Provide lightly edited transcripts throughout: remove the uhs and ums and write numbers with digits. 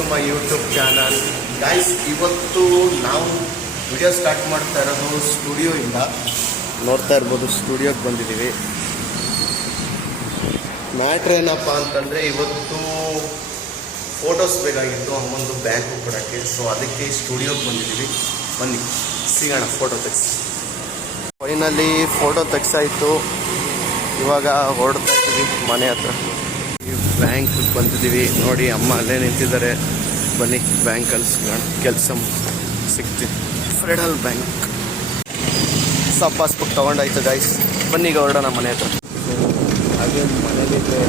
To my YouTube channel guys. ಇವತ್ತು ನಾವು video start ಮಾಡ್ತಾ ಇರೋದು ಸ್ಟುಡಿಯೋಯಿಂದ. ನೋಡ್ತಾ ಇರ್ಬೋದು, ಸ್ಟುಡಿಯೋಗೆ ಬಂದಿದ್ದೀವಿ. ಮ್ಯಾಟ್ರ್ ಏನಪ್ಪ ಅಂತಂದರೆ, ಇವತ್ತು ಫೋಟೋಸ್ ಬೇಕಾಗಿತ್ತು ಅಮ್ಮಂದು ಬ್ಯಾಂಕು ಕೊಡೋಕ್ಕೆ. ಸೊ ಅದಕ್ಕೆ ಸ್ಟುಡಿಯೋಗೆ ಬಂದಿದ್ದೀವಿ. ಬನ್ನಿ ಸಿಗೋಣ, ಫೋಟೋ ತೆಗ್ಸಿ. ಫೈನಲಿ ಫೋಟೋ ತೆಗ್ಸಾಯಿತು. ಇವಾಗ ಹೊರಡ್ತಾ ಇದ್ದೀವಿ ಮನೆ ಹತ್ರ. ಬ್ಯಾಂಕ್ ಬಂದಿದ್ದೀವಿ ನೋಡಿ, ಅಮ್ಮ ಅಲ್ಲೇ ನಿಂತಿದ್ದಾರೆ. ಬನ್ನಿ ಬ್ಯಾಂಕಲ್ಲಿ ಸಿಗೋಣ, ಕೆಲಸ ಸಿಗ್ತೀವಿ. ಫೆಡರಲ್ ಬ್ಯಾಂಕ್ ಪಾಸ್ಬುಕ್ ತೊಗೊಂಡಾಯ್ತು ಗೈಸ್. ಬನ್ನಿ ಈಗ ಹೊರಡೋಣ ಮನೆ ಹತ್ರ. ಹಾಗೆ ಮನೇಲಿದ್ದರೆ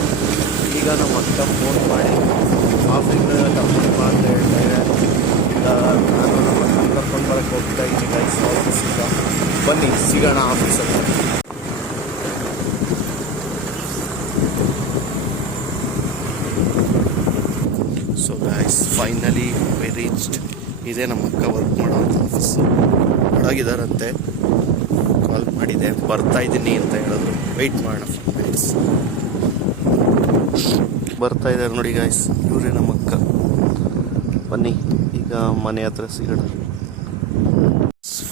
ಈಗ ನಮ್ಮ ಅಕ್ಕ ಫೋನ್ ಮಾಡಿ ಆಫೀಸಿಂದ ತಗೊಂಡು ಅಂತ ಹೇಳ್ತಾ ಇದೆ. ಈಗ ನಾನು ನಮ್ಮ ಅಕ್ಕ ಕರ್ಕೊಂಡು ಬರೋಕ್ಕೆ ಹೋಗ್ತಾ ಇದ್ದೀನಿ ಗೈಸ್ ಆಫೀಸಿಂದ. ಬನ್ನಿ ಸಿಗೋಣ ಆಫೀಸಲ್ಲಿ. So guys, finally we reached. ಇದೇ ನಮ್ಮ ಅಕ್ಕ ವರ್ಕ್ ಮಾಡೋವಂಥ ಆಫೀಸು. ಒಳಗಿದಾರಂತೆ, ಕಾಲ್ ಮಾಡಿದೆ, ಬರ್ತಾ ಇದ್ದೀನಿ ಅಂತ ಹೇಳಿದ್ರು. ವೆಯ್ಟ್ ಮಾಡೋಣ 5 minutes. ಬರ್ತಾ ಇದ್ದಾರೆ ನೋಡಿ ಗೈಸ್, ಇವರೇ ನಮ್ಮ ಅಕ್ಕ. ಬನ್ನಿ ಈಗ ಮನೆ ಹತ್ರ ಸಿಗೋಣ.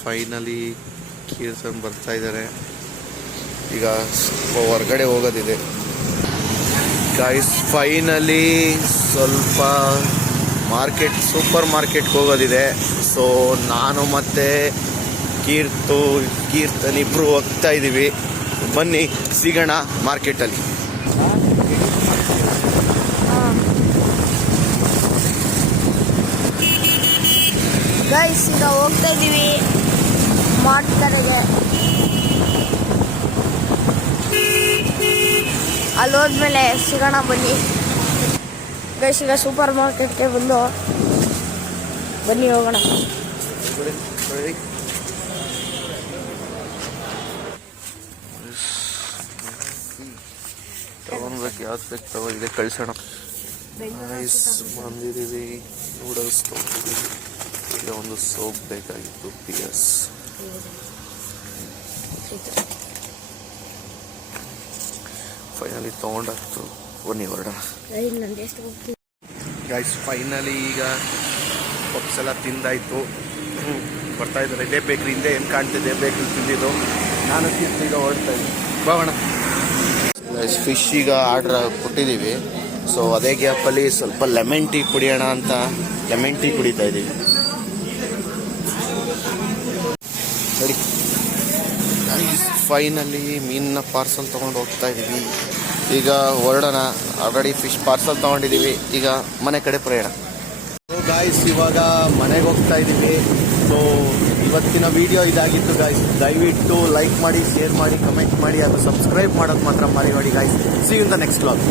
ಫೈನಲಿ ಕೀರ್ತನ್ ಬರ್ತಾ ಇದ್ದಾರೆ. ಈಗ ಹೊರಗಡೆ ಹೋಗೋದಿದೆ ಗೈಸ್. ಫೈನಲಿ ಸ್ವಲ್ಪ ಸೂಪರ್ ಮಾರ್ಕೆಟ್ಗೆ ಹೋಗೋದಿದೆ. ಸೊ ನಾನು ಮತ್ತು ಕೀರ್ತನ್ ಇಬ್ಬರು ಹೋಗ್ತಾ ಇದ್ದೀವಿ. ಬನ್ನಿ ಸಿಗೋಣ ಮಾರ್ಕೆಟಲ್ಲಿ. ಗೈಸ್ ಈಗ ಹೋಗ್ತಾ ಇದ್ದೀವಿ ಮಾರ್ಟ್ ಕಡೆಗೆ. ಅಲ್ಲಿ ಹೋದ್ಮೇಲೆ ಸಿಗೋಣ ಬನ್ನಿ ಗೈಸ್. ಈಗ ಸೂಪರ್ ಮಾರ್ಕೆಟ್ಗೆ ಬನ್ನಿ ಹೋಗೋಣ. ತಗೊಳ್ಬೇಕು, ಯಾವ್ದು ಬೇಕು ತಗೋಗಿದೆ, ಕಳಿಸೋಣ. ಬಂದಿದ್ದೀವಿ, ನೂಡಲ್ಸ್ ತೊಗೊಂಡಿದ್ದೀವಿ. ಈಗ ಒಂದು ಸೋಪ್ ಬೇಕಾಗಿತ್ತು, PS. ಫೈನಲಿ ತೊಗೊಂಡಾಯ್ತು. ಬನ್ನಿ ಹೊರಡೋಣ ಗೈಸ್. ಫೈನಲಿ ಈಗ ಪಪ್ಸ್ ಎಲ್ಲ ತಿಂದಾಯಿತು. ಬರ್ತಾ ಇದ್ದಾರೆ. ಇದೇ ಬೇಕ್ರಿ ಹಿಂದೆ ಏನು ಕಾಣ್ತಿದೆ, ಬೇಕ್ರಿ ತಿಂದಿದ್ದು. ನಾನು ತಿಂದು ಈಗ ಹೊರಡ್ತಾ ಇದ್ದೀನಿ. ಬಾವಣ ಗೈಸ್, ಫಿಶ್ ಈಗ ಆರ್ಡ್ರ್ ಕೊಟ್ಟಿದ್ದೀವಿ. ಸೊ ಅದೇ ಗ್ಯಾಪಲ್ಲಿ ಸ್ವಲ್ಪ ಲೆಮನ್ ಟೀ ಕುಡಿಯೋಣ ಅಂತ ಲೆಮನ್ ಟೀ ಕುಡಿತಾ ಇದ್ದೀವಿ ನೋಡಿ. ಫೈನಲಿ ಮೀನಿನ ಪಾರ್ಸಲ್ ತೊಗೊಂಡು ಹೋಗ್ತಾ ಇದ್ದೀವಿ. ಈಗ ಹೊರಡೋಣ. ಆಲ್ರೆಡಿ ಫಿಶ್ ಪಾರ್ಸಲ್ ತೊಗೊಂಡಿದ್ದೀವಿ. ಈಗ ಮನೆ ಕಡೆ ಪ್ರಯಾಣ. ಸೊ ಗಾಯ್ಸ್, ಇವಾಗ ಮನೆಗೆ ಹೋಗ್ತಾ ಇದ್ದೀವಿ. ಸೊ ಇವತ್ತಿನ ವಿಡಿಯೋ ಇದಾಗಿತ್ತು ಗಾಯ್ಸ್. ದಯವಿಟ್ಟು ಲೈಕ್ ಮಾಡಿ, ಶೇರ್ ಮಾಡಿ, ಕಮೆಂಟ್ ಮಾಡಿ ಹಾಗೂ ಸಬ್ಸ್ಕ್ರೈಬ್ ಮಾಡೋದು ಮಾತ್ರ ಮರಿಬೇಡಿ guys. See you in the next vlog.